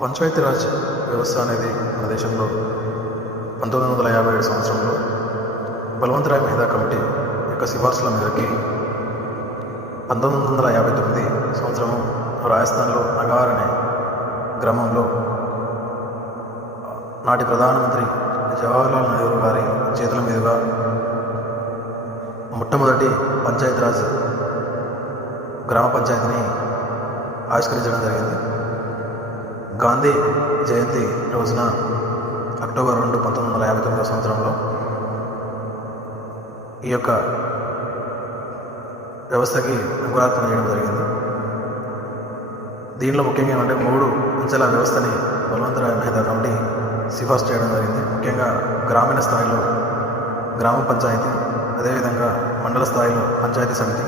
పంచాయతీరాజ్ వ్యవస్థ అనేది మన దేశంలో 1957 సంవత్సరంలో బలవంతరాయ్ మెహతా కమిటీ యొక్క సిఫార్సుల మేరకి 1959 సంవత్సరం రాజస్థాన్లో నగార్ అనే గ్రామంలో నాటి ప్రధానమంత్రి జవహర్లాల్ నెహ్రూ గారి చేతుల మీదుగా మొట్టమొదటి పంచాయతీరాజ్ గ్రామ పంచాయతీని ఆవిష్కరించడం జరిగింది. గాంధీ జయంతి రోజున అక్టోబర్ 2, 1959 సంవత్సరంలో ఈ యొక్క వ్యవస్థకి అంకురార్పణ చేయడం జరిగింది. దీనిలో ముఖ్యంగా ఏమంటే 3 అంచెల వ్యవస్థని బలవంతరాయ్ మెహతా కమిటీ సిఫార్సు చేయడం జరిగింది. ముఖ్యంగా గ్రామీణ స్థాయిలో గ్రామ పంచాయతీ, అదేవిధంగా మండల స్థాయిలో పంచాయతీ సమితి,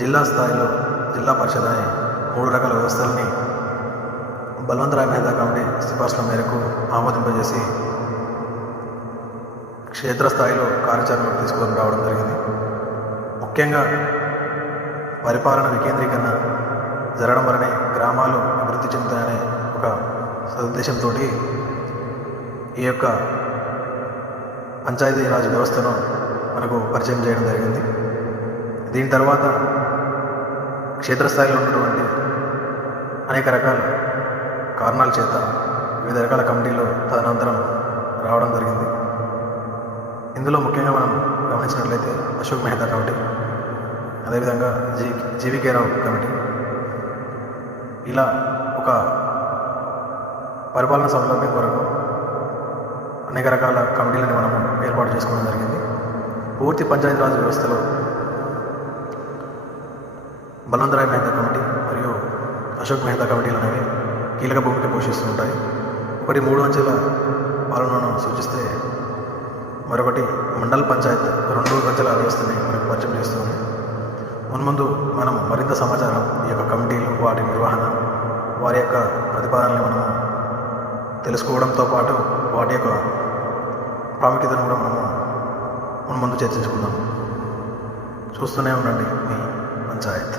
జిల్లా స్థాయిలో జిల్లా పరిషత్ అనే 3 రకాల వ్యవస్థలని బలవంతరాయ్ మెహతా కమిటీ సిఫార్సుల మేరకు ఆమోదింపజేసి క్షేత్రస్థాయిలో కార్యాచరణకు తీసుకొని రావడం జరిగింది. ముఖ్యంగా పరిపాలన వికేంద్రీకరణ జరగడం వలనే గ్రామాలు అభివృద్ధి చెందుతాయనే ఒక సదుద్దేశంతో ఈ యొక్క పంచాయతీరాజ్ వ్యవస్థను మనకు పరిచయం చేయడం జరిగింది. దీని తర్వాత క్షేత్రస్థాయిలో ఉన్నటువంటి అనేక రకాల కారణాల చేత వివిధ రకాల కమిటీలు తదనంతరం రావడం జరిగింది. ఇందులో ముఖ్యంగా మనం గమనించినట్లయితే అశోక్ మెహతా కమిటీ, అదేవిధంగా జీవీకే రావు కమిటీ, ఇలా ఒక పరిపాలన సౌలభ్యం కొరకు అనేక రకాల కమిటీలను మనం ఏర్పాటు చేసుకోవడం జరిగింది. పూర్తి పంచాయతీరాజ్ వ్యవస్థలో బలవంతరాయ్ మెహతా కమిటీ మరియు అశోక్ మెహతా కమిటీలు అనేవి కీలక భూమిక పోషిస్తూ ఉంటాయి. ఒకటి 3 అంచెల పాలనను సూచిస్తే, మరొకటి మండల పంచాయత్ 2 అంచెల వ్యవస్థని మనకు పరిచయం చేస్తుంది. మున్ముందు మనం మరింత సమాచారం ఈ యొక్క కమిటీలు, వాటి నిర్వహణ, వారి యొక్క ప్రతిపాదనలు మనము తెలుసుకోవడంతో పాటు వాటి యొక్క ప్రాముఖ్యతను కూడా మనము మున్ముందు చర్చించుకుందాం. చూస్తూనే ఉండండి మీ పంచాయత్.